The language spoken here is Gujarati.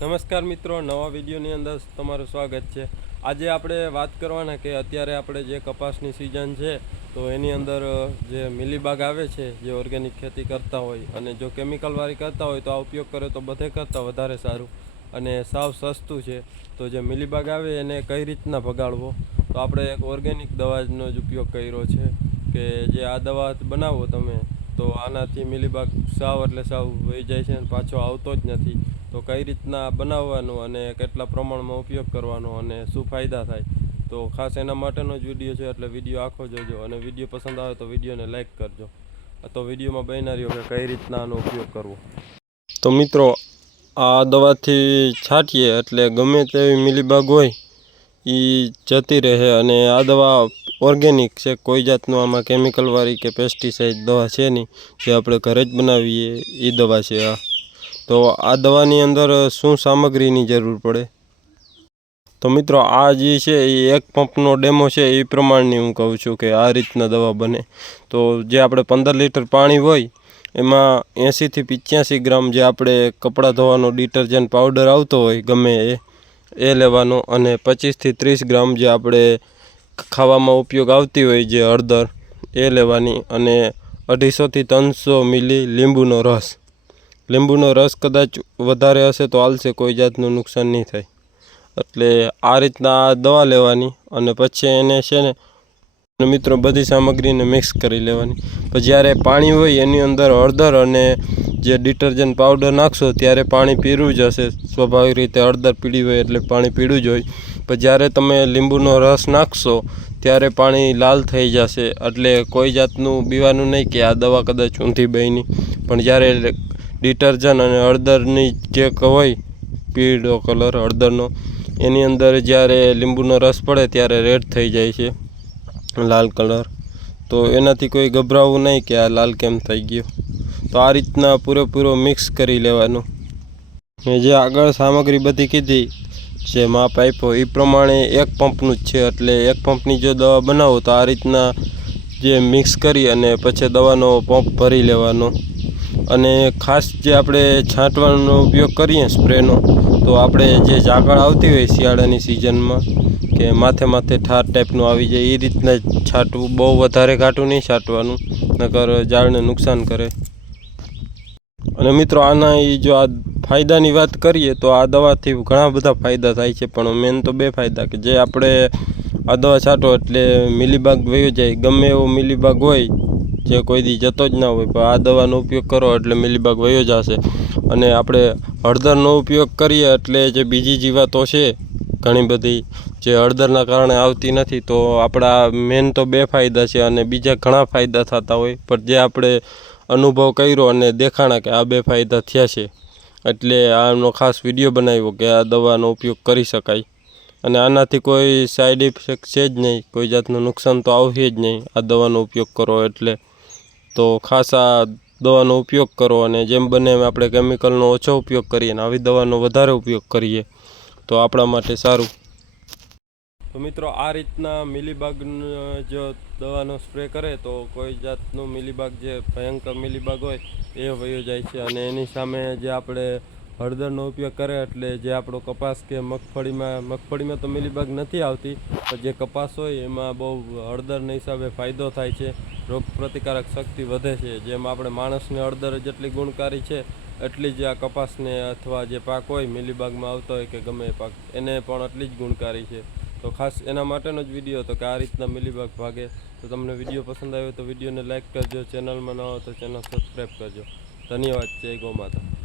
નમસ્કાર મિત્રો, નવા વિડીયોની અંદર તમારું સ્વાગત છે। આજે આપણે વાત કરવાના કે અત્યારે આપણે જે કપાસની સિઝન છે તો એની અંદર જે મિલીબાગ આવે છે, જે ઓર્ગેનિક ખેતી કરતા હોય અને જો કેમિકલવાળી કરતા હોય તો આ ઉપયોગ કરે તો બધે કરતાં વધારે સારું અને સાવ સસ્તું છે। તો જે મિલીબાગ આવે એને કઈ રીતના ભગાડવો, તો આપણે એક ઓર્ગેનિક દવાનો જ ઉપયોગ કર્યો છે કે જે આ દવા બનાવો તમે તો આનાથી મિલીબાગ સાવ એટલે સાવ વહી જાય છે અને પાછો આવતો જ નથી। તો કઈ રીતના બનાવવાનું અને કેટલા પ્રમાણમાં ઉપયોગ કરવાનો અને શું ફાયદા થાય, તો ખાસ એના માટેનો જ વિડીયો છે, એટલે વિડીયો આખો જોજો અને વિડીયો પસંદ આવે તો વિડીયોને લાઇક કરજો। તો વિડીયોમાં બન્યા રહ્યો કે કઈ રીતના આનો ઉપયોગ કરવો। તો મિત્રો, આ દવાથી છાંટીએ એટલે ગમે તેવી મિલીબાગ હોય એ જતી રહે અને આ દવા ઓર્ગેનિક છે, કોઈ જાતનું આમાં કેમિકલવાળી કે પેસ્ટિસાઇડ દવા છે નહીં, જે આપણે ઘરે જ બનાવીએ એ દવા છે આ। તો આ દવાની અંદર શું સામગ્રીની જરૂર પડે, તો મિત્રો આ જે છે એ એક પંપનો ડેમો છે એ પ્રમાણની હું કહું છું કે આ રીતના દવા બને। તો જે આપણે 15 લીટર પાણી હોય એમાં 80 થી 85 ગ્રામ જે આપણે કપડાં ધોવાનો ડિટર્જન્ટ પાવડર આવતો હોય ગમે એ લેવાનો અને 25 થી 30 ગ્રામ જે આપણે ખાવામાં ઉપયોગ આવતી હોય જે હળદર એ લેવાની અને 250 થી 300 મિલી લીંબુનો રસ કદાચ વધારે હશે તો હાલશે, કોઈ જાતનું નુકસાન નહીં થાય। એટલે આ રીતના દવા લેવાની અને પછી એને છે ને મિત્રો બધી સામગ્રીને મિક્સ કરી લેવાની। પછી જ્યારે પાણી હોય એની અંદર હળદર અને જે ડિટર્જન્ટ પાવડર નાખશો ત્યારે પાણી પીળું જ હશે, સ્વાભાવિક રીતે હળદર પીળી હોય એટલે પાણી પીળું જ હોય। પછી જ્યારે તમે લીંબુનો રસ નાખશો ત્યારે પાણી લાલ થઈ જશે, એટલે કોઈ જાતનું બીવાનું નહીં કે આ દવા કદાચ ઊંધી બની। પણ જ્યારે ડિટર્જન્ટ અને હળદરની જે હોય પીળો કલર હળદરનો, એની અંદર જ્યારે લીંબુનો રસ પડે ત્યારે રેડ થઈ જાય છે લાલ કલર। તો એનાથી કોઈ ગભરાવું નહીં કે આ લાલ કેમ થઈ ગયો। તો આ રીતના પૂરેપૂરો મિક્સ કરી લેવાનું। મેં જે આગળ સામગ્રી બધી કીધી જે માપ આપ્યો એ પ્રમાણે એક પંપનું જ છે, એટલે એક પંપની જો દવા બનાવો તો આ રીતના જે મિક્સ કરી અને પછી દવાનો પંપ ભરી લેવાનો। અને ખાસ જે આપણે છાંટવાનો ઉપયોગ કરીએ સ્પ્રેનો, તો આપણે જે ઝાકળ આવતી હોય શિયાળાની સિઝનમાં કે માથે ઠાર ટાઈપનું આવી જાય એ રીતના છાંટવું, બહુ વધારે ઘાટું નહીં છાંટવાનું નકર ઝાડને નુકસાન કરે। અને મિત્રો આના જો આ ફાયદાની વાત કરીએ તો આ દવાથી ઘણા બધા ફાયદા થાય છે, પણ મેન તો 2 ફાયદા કે જે આપણે આ દવા છાંટો એટલે મિલીબાગ વયો જાય, ગમે એવો મિલીબાગ હોય જે કોઈ દી જતો જ ના હોય, પણ આ દવાનો ઉપયોગ કરો એટલે મિલીબાગ વયો જશે। અને આપણે હળદરનો ઉપયોગ કરીએ એટલે જે બીજી જીવાતો છે ઘણી બધી જે હળદરના કારણે આવતી નથી, તો આપણા મેન તો 2 ફાયદા છે અને બીજા ઘણા ફાયદા થતા હોય, પણ જે આપણે અનુભવ કર્યો અને દેખાણા કે આ 2 ફાયદા થયા છે, એટલે આનો ખાસ વિડીયો બનાવ્યો કે આ દવાનો ઉપયોગ કરી શકાય અને આનાથી કોઈ સાઈડ ઇફેક્ટ છે જ નહીં, કોઈ જાતનું નુકસાન તો આવશે જ નહીં આ દવાનો ઉપયોગ કરો એટલે। તો ખાસ આ દવાનો ઉપયોગ કરો અને જેમ બને એમ આપણે કેમિકલનો ઓછો ઉપયોગ કરીએ અને આવી દવાનો વધારે ઉપયોગ કરીએ તો આપણા માટે સારું। તો મિત્રો આ રીતના મિલીબાગ જો દવાનો સ્પ્રે કરે તો કોઈ જાતનું મિલીબાગ જે ભયંકર મિલીબાગ હોય એ વયો જાય છે અને એની સામે જે આપણે હળદરનો ઉપયોગ કરે એટલે જે આપણો કપાસ કે મગફળીમાં તો મિલીબાગ નથી આવતી, પણ જે કપાસ હોય એમાં બહુ હળદરના હિસાબે ફાયદો થાય છે, રોગ પ્રતિકારક શક્તિ વધે છે। જેમ આપણે માણસની હળદર જેટલી ગુણકારી છે એટલી જ આ કપાસને અથવા જે પાક હોય મિલીબાગમાં આવતો હોય કે ગમે એ પાક એને પણ એટલી જ ગુણકારી છે। તો ખાસ એના માટેનો જ વિડીયો હતો કે આ રીતના મિલીબાગ ભાગે। તો તમને વિડીયો પસંદ આવ્યો તો વિડીયોને લાઇક કરજો, ચેનલમાં ન હોય તો ચેનલ સબસ્ક્રાઈબ કરજો। ધન્યવાદ, જય ગૌ માતા।